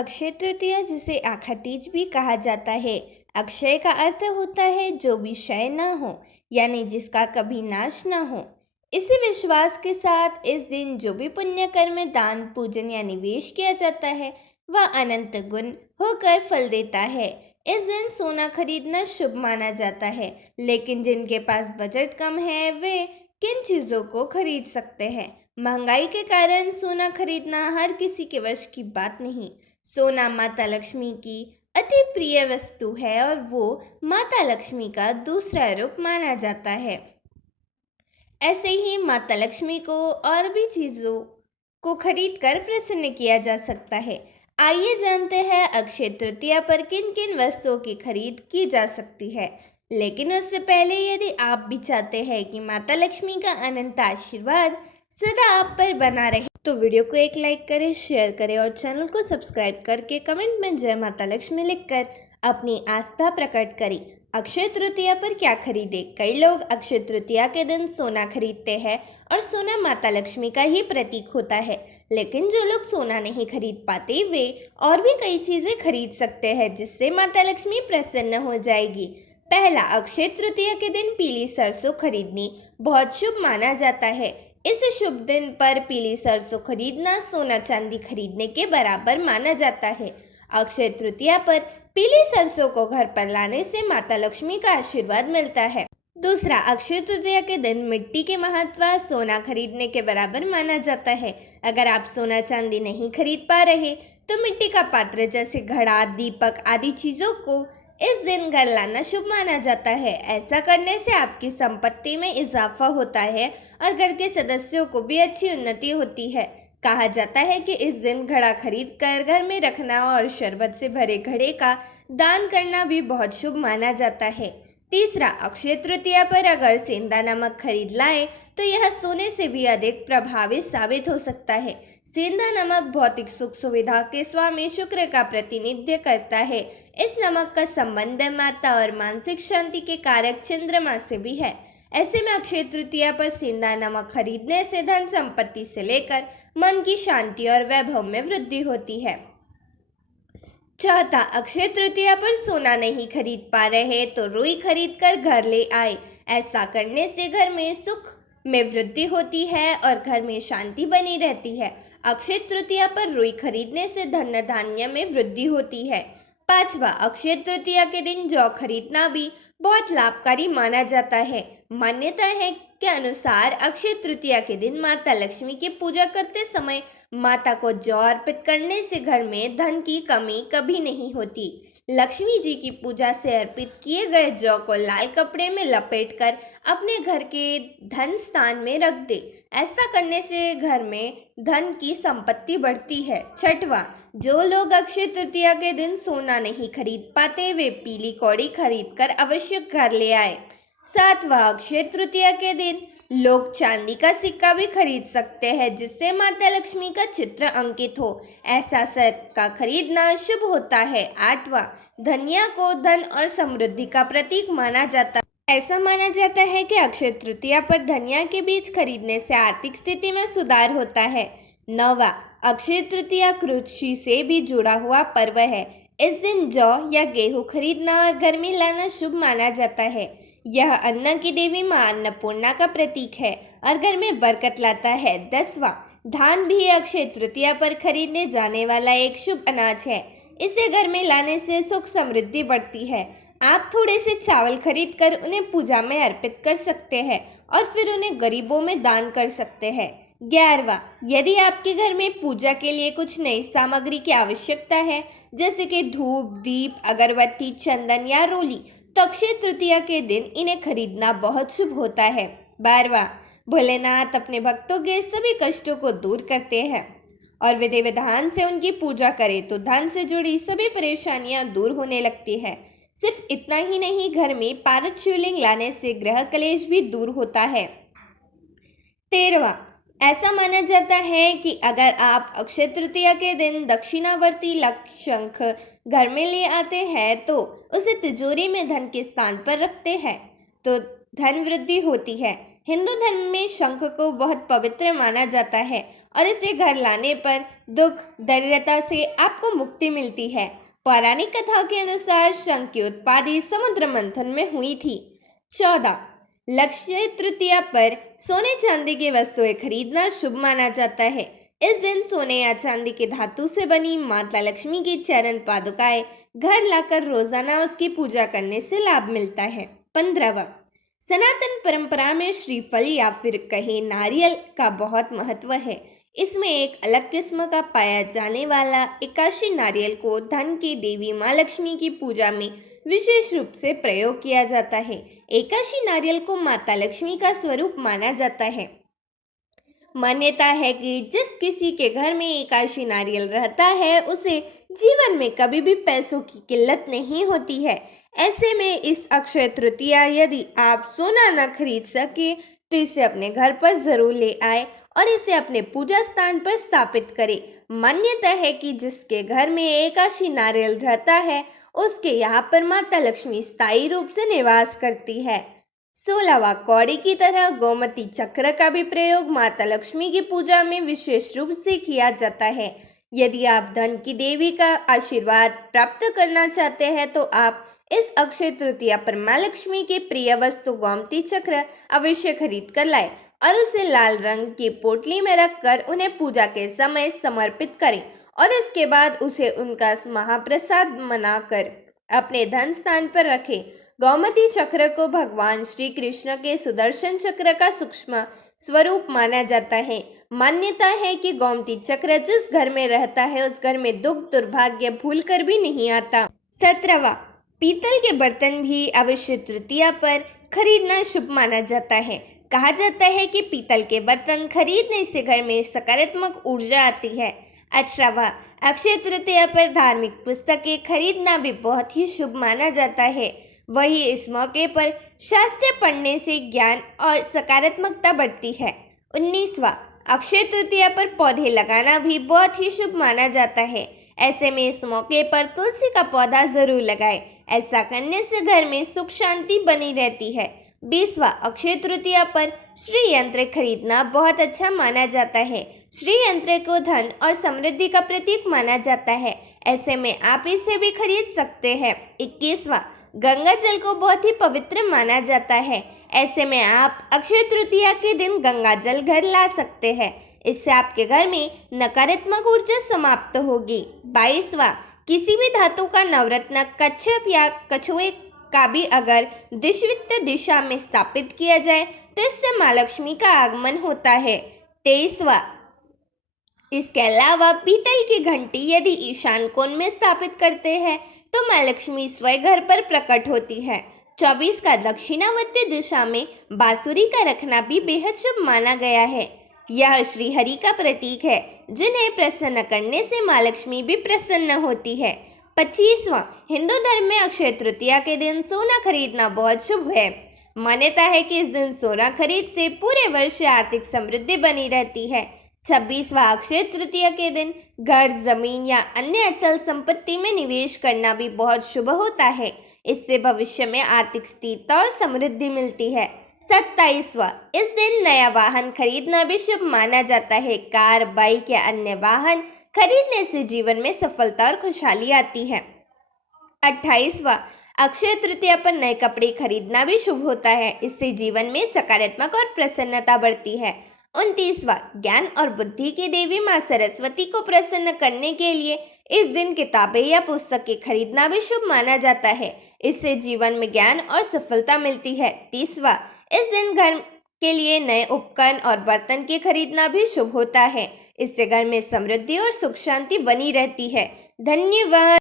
अक्षय तृतीया, जिसे आखा तीज भी कहा जाता है। अक्षय का अर्थ होता है जो भी क्षय न हो, यानी जिसका कभी नाश न हो। इसी विश्वास के साथ इस दिन जो भी पुण्य कर्म, दान, पूजन या निवेश किया जाता है वह अनंत गुण होकर फल देता है। इस दिन सोना खरीदना शुभ माना जाता है, लेकिन जिनके पास बजट कम है वे किन चीज़ों को खरीद सकते हैं। महंगाई के कारण सोना खरीदना हर किसी के वश की बात नहीं। सोना माता लक्ष्मी की अति प्रिय वस्तु है और वो माता लक्ष्मी का दूसरा रूप माना जाता है। ऐसे ही माता लक्ष्मी को और भी चीज़ों को खरीद कर प्रसन्न किया जा सकता है। आइए जानते हैं अक्षय तृतीया पर किन किन वस्तुओं की खरीद की जा सकती है। लेकिन उससे पहले यदि आप भी चाहते हैं कि माता लक्ष्मी का अनंत आशीर्वाद सदा आप पर बना रहे, तो वीडियो को एक लाइक करें, शेयर करें और चैनल को सब्सक्राइब करके कमेंट में जय माता लक्ष्मी लिखकर अपनी आस्था प्रकट करें। अक्षय तृतीया पर क्या खरीदे? कई लोग अक्षय तृतीया के दिन सोना खरीदते हैं और सोना माता लक्ष्मी का ही प्रतीक होता है। लेकिन जो लोग सोना नहीं खरीद पाते वे और भी कई चीज़ें खरीद सकते हैं जिससे माता लक्ष्मी प्रसन्न हो जाएगी। पहला, अक्षय तृतीया के दिन पीली सरसों खरीदनी बहुत शुभ माना जाता है। इस शुभ दिन पर पीली सरसों खरीदना सोना चांदी खरीदने के बराबर माना जाता है। अक्षय तृतीया पर पीली सरसों को घर पर लाने से माता लक्ष्मी का आशीर्वाद मिलता है। दूसरा, अक्षय तृतीया के दिन मिट्टी के महत्व सोना खरीदने के बराबर माना जाता है। अगर आप सोना चांदी नहीं खरीद पा रहे तो मिट्टी का पात्र जैसे घड़ा, दीपक आदि चीज़ों को इस दिन घर लाना शुभ माना जाता है। ऐसा करने से आपकी संपत्ति में इजाफा होता है और घर के सदस्यों को भी अच्छी उन्नति होती है। कहा जाता है कि इस दिन घड़ा खरीद कर घर में रखना और शरबत से भरे घड़े का दान करना भी बहुत शुभ माना जाता है। तीसरा, अक्षय तृतीया पर अगर सेंधा नमक खरीद लाएं तो यह सोने से भी अधिक प्रभावी साबित हो सकता है। सेंधा नमक भौतिक सुख सुविधा के स्वामी शुक्र का प्रतिनिधित्व करता है। इस नमक का संबंध माता और मानसिक शांति के कारक चंद्रमा से भी है। ऐसे में अक्षय तृतीया पर सेंधा नमक खरीदने से धन संपत्ति से लेकर मन की शांति और वैभव में वृद्धि होती है। चौथा, अक्षय तृतीया पर सोना नहीं खरीद पा रहे तो रुई खरीद कर घर ले आए। ऐसा करने से घर में सुख में वृद्धि होती है और घर में शांति बनी रहती है। अक्षय तृतीया पर रुई खरीदने से धन धान्य में वृद्धि होती है। पांचवा, अक्षय तृतीया के दिन जौ खरीदना भी बहुत लाभकारी माना जाता है। मान्यता है के अनुसार अक्षय तृतीया के दिन माता लक्ष्मी की पूजा करते समय माता को जौ अर्पित करने से घर में धन की कमी कभी नहीं होती। लक्ष्मी जी की पूजा से अर्पित किए गए जौ को लाल कपड़े में लपेटकर अपने घर के धन स्थान में रख दे। ऐसा करने से घर में धन की संपत्ति बढ़ती है। छठवां, जो लोग अक्षय तृतीया के दिन सोना नहीं खरीद पाते वे पीली कौड़ी खरीद कर अवश्य घर ले आए। सातवां, अक्षय तृतीया के दिन लोग चांदी का सिक्का भी खरीद सकते हैं जिससे माता लक्ष्मी का चित्र अंकित हो। ऐसा सिक्का खरीदना शुभ होता है। आठवां, धनिया को धन और समृद्धि का प्रतीक माना जाता है। ऐसा माना जाता है कि अक्षय तृतीया पर धनिया के बीज खरीदने से आर्थिक स्थिति में सुधार होता है। नौवां, अक्षय तृतीया कृषि से भी जुड़ा हुआ पर्व है। इस दिन जौ या गेहूं खरीदना और घर में लाना शुभ माना जाता है। यह अन्न की देवी मां अन्नपूर्णा का प्रतीक है और घर में बरकत लाता है। 10वां, धान भी अक्षय तृतीया पर खरीदने जाने वाला एक शुभ अनाज है। इसे घर में लाने से सुख समृद्धि बढ़ती है। आप थोड़े से चावल खरीद कर उन्हें पूजा में अर्पित कर सकते हैं और फिर उन्हें गरीबों में दान कर सकते हैं। 11वां, यदि आपके घर में पूजा के लिए कुछ नई सामग्री की आवश्यकता है जैसे कि धूप, दीप, अगरबत्ती, चंदन या रोली, तो अक्षय तृतीया के दिन इन्हें खरीदना बहुत शुभ होता है। 12वां, भोलेनाथ अपने भक्तों के सभी कष्टों को दूर करते हैं और विधि विधान से उनकी पूजा करें तो धन से जुड़ी सभी परेशानियां दूर होने लगती है। सिर्फ इतना ही नहीं, घर में पारद शिवलिंग लाने से ग्रह कलेश भी दूर होता है। 13वां, ऐसा माना जाता है कि अगर आप अक्षय तृतीया के दिन दक्षिणावर्ती शंख घर में ले आते हैं तो उसे तिजोरी में धन के स्थान पर रखते हैं तो धन वृद्धि होती है। हिंदू धर्म में शंख को बहुत पवित्र माना जाता है और इसे घर लाने पर दुख दरिद्रता से आपको मुक्ति मिलती है। पौराणिक कथाओं के अनुसार शंख की उत्पत्ति समुद्र मंथन में हुई थी। 14. लक्ष्य तृतीया पर सोने चांदी की वस्तुएं खरीदना शुभ माना जाता है। इस दिन सोने या चांदी की धातु से बनी माता लक्ष्मी की चरण पादुकाएं घर लाकर रोजाना उसकी पूजा करने से लाभ मिलता है। 15वां, सनातन परंपरा में श्रीफल या फिर कहे नारियल का बहुत महत्व है। इसमें एक अलग किस्म का पाया जाने वाला एकाशी नारियल को धन की देवी माँ लक्ष्मी की पूजा में विशेष रूप से प्रयोग किया जाता है। एकाशी नारियल को माता लक्ष्मी का स्वरूप माना जाता है। मान्यता है कि जिस किसी के घर में एकाशी नारियल रहता है उसे जीवन में कभी भी पैसों की किल्लत नहीं होती है। ऐसे में इस अक्षय तृतीया यदि आप सोना न खरीद सके तो इसे अपने घर पर जरूर ले आए और इसे अपने पूजा स्थान पर स्थापित करें। मान्यता है कि जिसके घर में एकाशी नारियल रहता है उसके यहाँ पर माता लक्ष्मी स्थायी रूप से निवास करती है। 16वां, कौड़ी की तरह गोमती चक्र का भी प्रयोग माता लक्ष्मी की पूजा में विशेष रूप से किया जाता है। यदि आप धन की देवी का आशीर्वाद प्राप्त करना चाहते हैं तो आप इस अक्षय तृतीया पर माँ लक्ष्मी के प्रिय वस्तु गोमती चक्र अवश्य खरीद कर लाए और उसे लाल रंग की पोटली में रखकर उन्हें पूजा के समय समर्पित करें और इसके बाद उसे उनका महाप्रसाद बनाकर अपने धन स्थान पर रखें। गोमती चक्र को भगवान श्री कृष्ण के सुदर्शन चक्र का सूक्ष्म स्वरूप माना जाता है। मान्यता है कि गोमती चक्र जिस घर में रहता है उस घर में दुख दुर्भाग्य भूल कर भी नहीं आता। 17वां, पीतल के बर्तन भी अवश्य तृतीया पर खरीदना शुभ माना जाता है। कहा जाता है कि पीतल के बर्तन खरीदने से घर में सकारात्मक ऊर्जा आती है। 18वां, अक्षय तृतीया पर धार्मिक पुस्तकें खरीदना भी बहुत ही शुभ माना जाता है। वही इस मौके पर शास्त्र पढ़ने से ज्ञान और सकारात्मकता बढ़ती है। 19वां, अक्षय तृतीया पर पौधे लगाना भी बहुत ही शुभ माना जाता है। ऐसे में इस मौके पर तुलसी का पौधा जरूर लगाएं। ऐसा करने से घर में सुख शांति बनी रहती है। 20वां, अक्षय तृतीया पर श्री यंत्र खरीदना बहुत अच्छा माना जाता है। श्री यंत्र को धन और समृद्धि का प्रतीक माना जाता है। ऐसे में आप इसे भी खरीद सकते हैं। 21वां, गंगा जल को बहुत ही पवित्र माना जाता है। ऐसे में आप अक्षय तृतीया के दिन गंगा जल घर ला सकते हैं। इससे आपके घर में नकारात्मक ऊर्जा समाप्त होगी। 22वां, किसी भी धातु का नवरत्न कच्छप या कछुए का भी अगर दिशवित दिशा में स्थापित किया जाए तो इससे माँ लक्ष्मी का आगमन होता है। 23वां, इसके अलावा पीतल की घंटी यदि ईशान कोण में स्थापित करते हैं तो माँ लक्ष्मी स्वयं घर पर प्रकट होती है। 24 का दक्षिणावर्ती दिशा में बांसुरी का रखना भी बेहद शुभ माना गया है। यह श्री हरि का प्रतीक है जिन्हें प्रसन्न करने से माँ लक्ष्मी भी प्रसन्न होती है। 25वां, हिंदू धर्म में अक्षय तृतीया के दिन सोना खरीदना बहुत शुभ है। मान्यता है कि इस दिन सोना खरीद से पूरे वर्ष आर्थिक समृद्धि बनी रहती है। 26वां, अक्षय तृतीया के दिन घर जमीन या अन्य अचल संपत्ति में निवेश करना भी बहुत शुभ होता है। इससे भविष्य में आर्थिक स्थिरता और समृद्धि मिलती है। 27वां, इस दिन नया वाहन खरीदना भी शुभ माना जाता है। कार बाइक या अन्य वाहन खरीदने से जीवन में सफलता और खुशहाली आती है। 28वां, अक्षय तृतीया पर नए कपड़े खरीदना भी शुभ होता है। इससे जीवन में सकारात्मक और प्रसन्नता बढ़ती है। 29वां, ज्ञान और बुद्धि की देवी माँ सरस्वती को प्रसन्न करने के लिए इस दिन किताबें या पुस्तकें खरीदना भी शुभ माना जाता है। इससे जीवन में ज्ञान और सफलता मिलती है। 30वां, इस दिन घर के लिए नए उपकरण और बर्तन के खरीदना भी शुभ होता है। इससे घर में समृद्धि और सुख शांति बनी रहती है। धन्यवाद।